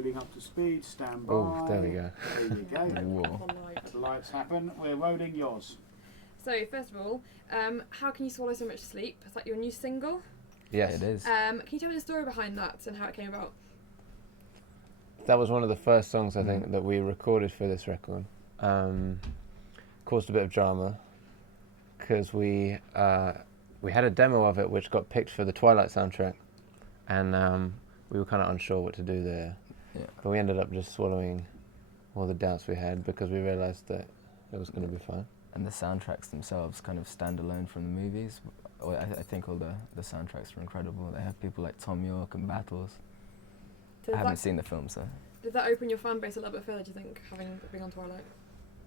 loading up to speed. Stand by. Oh, there we go. There you go. Whoa. The lights happen. We're rolling yours. So, first of all, How Can You Swallow So Much Sleep? Is that your new single? Yes, It is. Can you tell me the story behind that and how it came about? that was one of the first songs I think that we recorded for this record. Caused a bit of drama because we had a demo of it which got picked for the Twilight soundtrack, and we were kind of unsure what to do there. Yeah. But we ended up just swallowing all the doubts we had because we realised that it was going to be fun. And the soundtracks themselves kind of stand alone from the movies. I think all the soundtracks are incredible. They have people like Tom York and Battles. I haven't seen the films though. Did that open your fan base a little bit further, do you think, being on Twilight?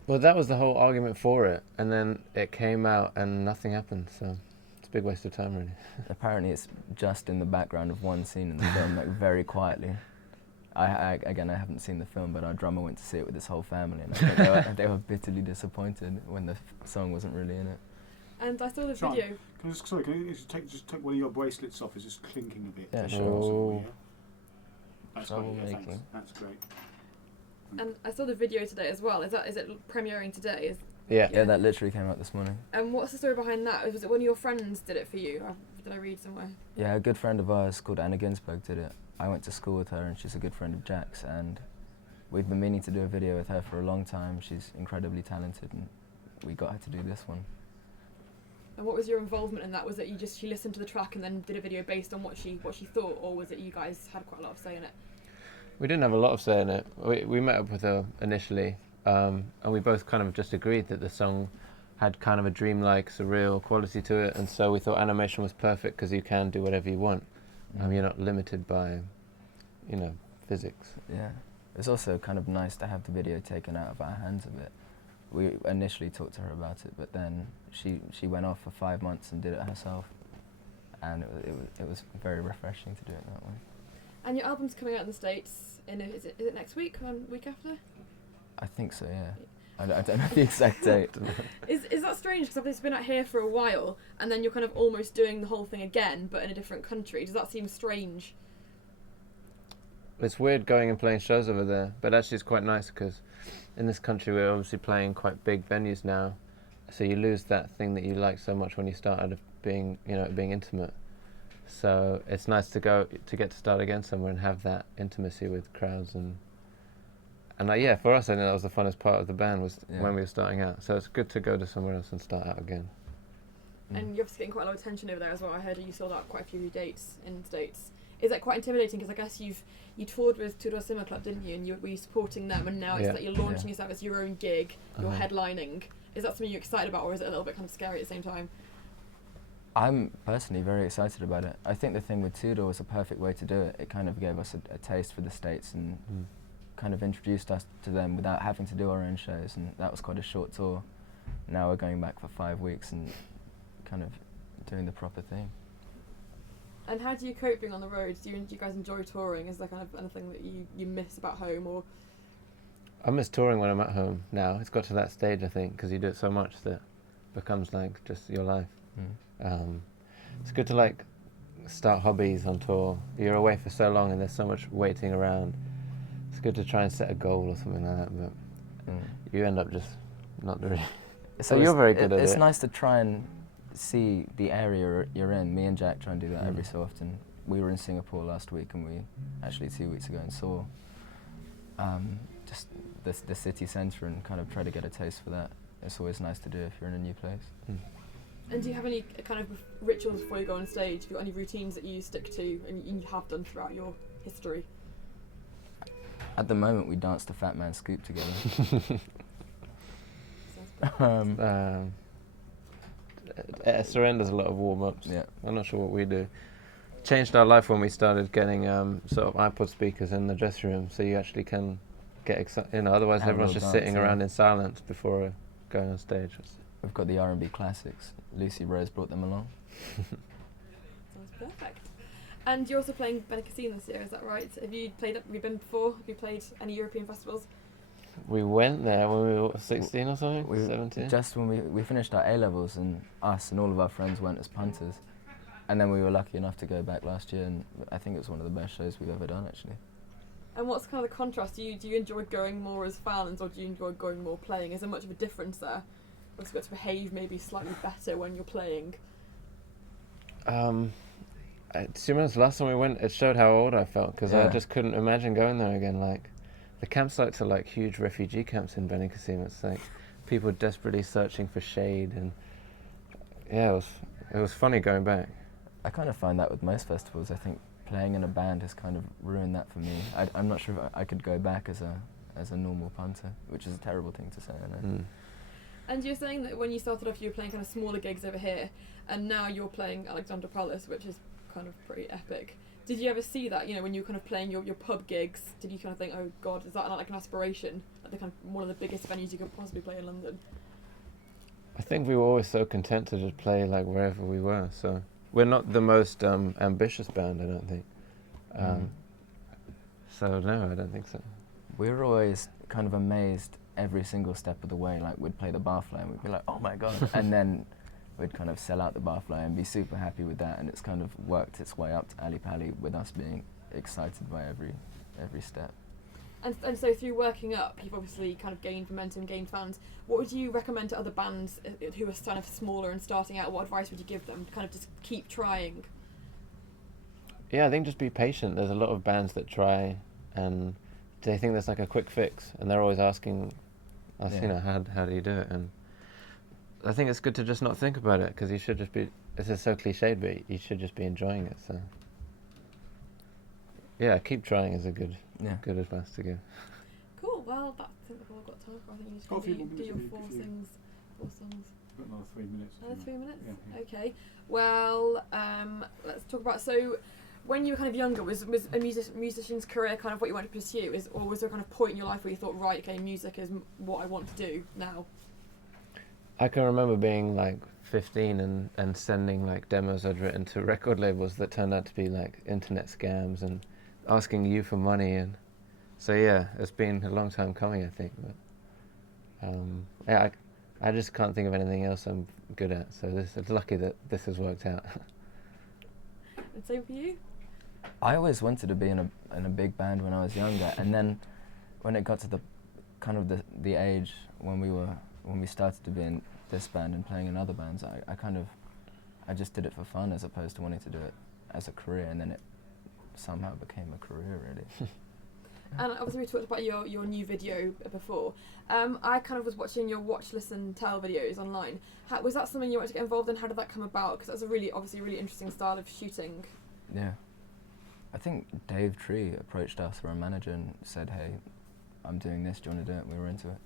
Well, that was the whole argument for it, and then it came out and nothing happened, so it's a big waste of time really. Apparently it's just in the background of one scene in the film, like very quietly. I haven't seen the film, but our drummer went to see it with his whole family, and I think they were bitterly disappointed when the song wasn't really in it. And I saw the Sean, video. Can you just take one of your bracelets off? It's just clinking a bit. Yeah, to sure. show us all, Oh. yeah? That's Trouble great. Yeah, making. That's great. And I saw the video today as well. Is it premiering today? Yeah. Yeah, that literally came out this morning. And what's the story behind that? Was it one of your friends did it for you? Did I read somewhere? Yeah, a good friend of ours called Anna Ginsberg did it. I went to school with her and she's a good friend of Jack's, and we've been meaning to do a video with her for a long time. She's incredibly talented and we got her to do this one. And what was your involvement in that? Was it she listened to the track and then did a video based on what she thought, or was it you guys had quite a lot of say in it? We didn't have a lot of say in it. We met up with her initially, and we both kind of just agreed that the song had kind of a dreamlike, surreal quality to it, and so we thought animation was perfect because you can do whatever you want. You're not limited by, physics. Yeah. It's also kind of nice to have the video taken out of our hands a bit. We initially talked to her about it, but then she went off for 5 months and did it herself, and it was very refreshing to do it that way. And your album's coming out in the States is it next week or week after? I think so, yeah. I don't know the exact date. Is that strange? Because it's been out here for a while, and then you're kind of almost doing the whole thing again, but in a different country. Does that seem strange? It's weird going and playing shows over there, but actually it's quite nice because in this country we're obviously playing quite big venues now, so you lose that thing that you like so much when you start out of being intimate. So it's nice to get to start again somewhere and have that intimacy with crowds and for us I think that was the funnest part of the band was when we were starting out. So it's good to go to somewhere else and start out again. And you're obviously getting quite a lot of attention over there as well. I heard you sold out quite a few dates in the States. Is that quite intimidating? Because I guess you toured with Tudor Cinema Club, didn't you? And were you supporting them? And now it's like you're launching yourself as your own gig. You're headlining. Is that something you're excited about, or is it a little bit kind of scary at the same time? I'm personally very excited about it. I think the thing with Tudor was a perfect way to do it. It kind of gave us a taste for the States and kind of introduced us to them without having to do our own shows, and that was quite a short tour. Now we're going back for 5 weeks and kind of doing the proper thing. And how do you cope being on the road? Do you guys enjoy touring? Is there kind of anything that you miss about home, or? I miss touring when I'm at home now. It's got to that stage, I think, because you do it so much that it becomes like just your life. It's good to start hobbies on tour. You're away for so long and there's so much waiting around. It's good to try and set a goal or something like that, but you end up just not doing it. So you're very good at it. It's nice to try and see the area you're in. Me and Jack try and do that every so often. We were in Singapore last week, and we actually 2 weeks ago and saw just the city centre and kind of try to get a taste for that. It's always nice to do if you're in a new place. And do you have any kind of rituals before you go on stage? Have you got any routines that you stick to and you have done throughout your history? At the moment, we dance the Fat Man Scoop together. Surrender's a lot of warm-ups. Yeah. I'm not sure what we do. Changed our life when we started getting sort of iPod speakers in the dressing room, so you actually can get excited. Otherwise everyone's just sitting around in silence before going on stage. We've got the R&B classics. Lucy Rose brought them along. Sounds perfect. And you're also playing Benicassim this year, is that right? Have you been before? Have you played any European festivals? We went there when we were 16 or something, 17? Just when we finished our A-levels, and us and all of our friends went as punters. And then we were lucky enough to go back last year, and I think it was one of the best shows we've ever done, actually. And what's kind of the contrast? Do you enjoy going more as fans, or do you enjoy going more playing? Is there much of a difference there? Or do you get to behave maybe slightly better when you're playing? To be honest, last time we went, it showed how old I felt, because I Yeah. just couldn't imagine going there again. Like, the campsites are like huge refugee camps in Bicylcle. It's like people desperately searching for shade, and yeah, it was funny going back. I kind of find that with most festivals. I think playing in a band has kind of ruined that for me. I'm not sure if I could go back as a normal punter, which is a terrible thing to say, I know. Mm. And you're saying that when you started off, you were playing kind of smaller gigs over here, and now you're playing Alexandra Palace, which is kind of pretty epic. Did you ever see that, you know, when you were kind of playing your pub gigs, did you kind of think, oh God, is that not like an aspiration? Like the kind of one of the biggest venues you could possibly play in London? I think we were always so content to just play like wherever we were. So we're not the most ambitious band, I don't think. So no, I don't think so. We were always kind of amazed every single step of the way. Like, we'd play the barfly and we'd be like, oh my God. And then we'd kind of sell out the barfly and be super happy with that. And it's kind of worked its way up to Ali Pali with us being excited by every step. And so through working up, you've obviously kind of gained momentum, gained fans. What would you recommend to other bands who are kind of smaller and starting out? What advice would you give them? Kind of just keep trying. Yeah, I think just be patient. There's a lot of bands that try and they think there's like a quick fix, and they're always asking us, you know, how do you do it? And I think it's good to just not think about it, because you should just be, this is so cliched, but you should just be enjoying it. So yeah, keep trying is a good advice to give. Cool, well, I think we've all got time for. I think you just Got a few more do minutes your if you- four if you- songs. Got another 3 minutes. Another 3 minutes? Yeah. Okay. Well, let's talk about, so when you were kind of younger, was a musician's career kind of what you wanted to pursue? Or was there kind of point in your life where you thought, right, okay, music is what I want to do now? I can remember being like 15 and sending like demos I'd written to record labels that turned out to be like internet scams and asking you for money. And so yeah, it's been a long time coming, I think. But yeah, I just can't think of anything else I'm good at. So it's lucky that this has worked out. And same for you? I always wanted to be in a big band when I was younger, and then when it got to the kind of the age when we started to be in this band and playing in other bands, I just did it for fun as opposed to wanting to do it as a career, and then it somehow became a career, really. And obviously we talked about your new video before. I kind of was watching your watch, listen, tell videos online. Was that something you wanted to get involved in? How did that come about? Because that's obviously a really interesting style of shooting. Yeah. I think Dave Tree approached us, our manager, and said, hey, I'm doing this, do you want to do it? We were into it.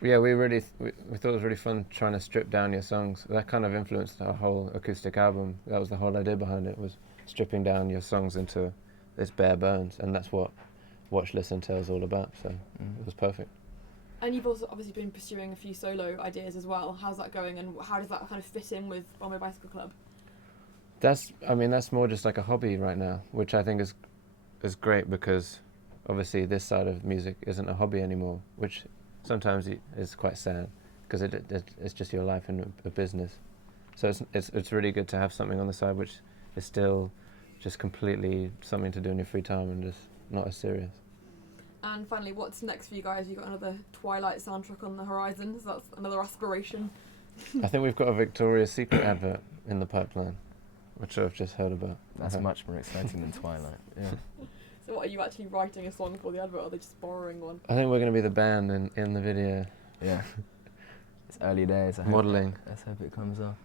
Yeah, we thought it was really fun trying to strip down your songs. That kind of influenced our whole acoustic album. That was the whole idea behind it, was stripping down your songs into its bare bones, and that's what Watch, Listen, Tell is all about, so it was perfect. And you've also obviously been pursuing a few solo ideas as well. How's that going, and how does that kind of fit in with Bombay Bicycle Club? That's more just like a hobby right now, which I think is great, because obviously this side of music isn't a hobby anymore, which sometimes is quite sad, because it's just your life and a business. So it's really good to have something on the side which is still just completely something to do in your free time and just not as serious. And finally, what's next for you guys? You got another Twilight soundtrack on the horizon, so that's another aspiration. I think we've got a Victoria's Secret advert in the pipeline, which I've just heard about. That's much more exciting than Twilight. Yeah. So what, are you actually writing a song for the advert, or are they just borrowing one? I think we're going to be the band in the video. Yeah. It's early days. Modelling. Let's hope it comes off.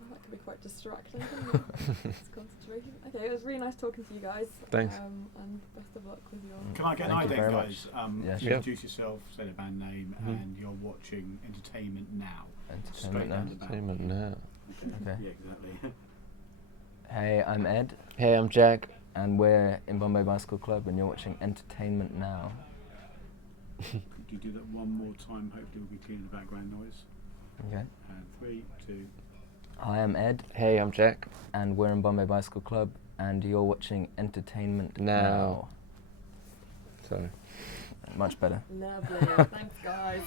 Well, that could be quite distracting, couldn't it? It's concentration. Okay, it was really nice talking to you guys. Thanks. And best of luck with your... Can I get an Thank you idea, very guys? Yeah, sure. Introduce yourself, say the band name, and you're watching Entertainment Now. Entertainment now. down the back. Entertainment now. Okay. Yeah, exactly. Hey, I'm Ed, Hey, I'm Jack. and we're in Bombay Bicycle Club, and you're watching Entertainment Now. Could you do that one more time? Hopefully we'll be clearing the background noise. Okay. And 3, 2... Hi, I'm Ed, Hey, I'm Jack. and we're in Bombay Bicycle Club, and you're watching Entertainment Now. Sorry. Much better. Lovely. Thanks, guys.